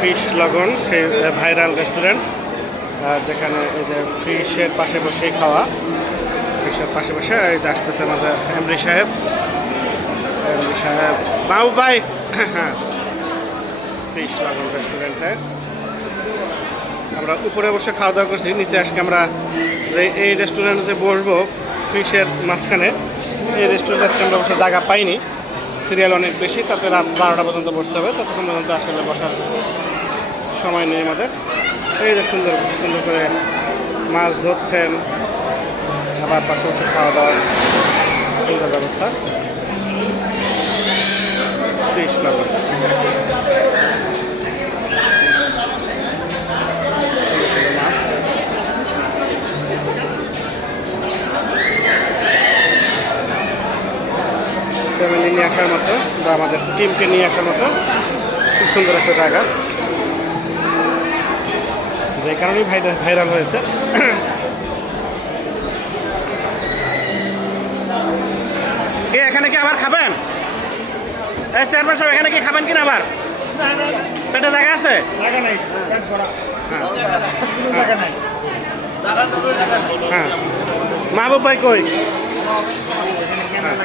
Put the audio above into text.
Fish লগন, সেই viral restaurant যেখানে এই যে ফিশের পাশে বসেই খাওয়া। ফিশের পাশে বসে এই যে আসতেছে আমাদের এমডি সাহেব। এমডি সাহেব বাবু ভাই, হ্যাঁ, ফিশ লগন রেস্টুরেন্টে আমরা উপরে বসে খাওয়া দাওয়া করছি। নিচে আজকে আমরা এই রেস্টুরেন্টে যে বসবো ফিশের মাঝখানে, এই রেস্টুরেন্টে আজকে আমরা বসে জায়গা পাইনি, সিরিয়াল অনেক বেশি, তাতে রাত 12টা পর্যন্ত বসতে হবে, ততক্ষণ পর্যন্ত আসলে বসার সময় নেই আমাদের। এই যে সুন্দর সুন্দর করে মাছ ধরছেন, আবার পাশে বসে খাওয়া দাওয়ার সুন্দর ব্যবস্থা। ফিশ লগন মাছ, ফ্যামিলি নিয়ে আসার মতো বা আমাদের টিমকে নিয়ে আসার মতো খুব সুন্দর একটা জায়গা, যে কারণেই ভাইরাল হয়েছে। এখানে কি আবার খাবেন? এই চেয়ারম্যান সাহেব, এখানে কি খাবেন কিনা আবার? পেটে জায়গা আছে? হ্যাঁ, মাহবুব ভাই কই? হ্যাঁ,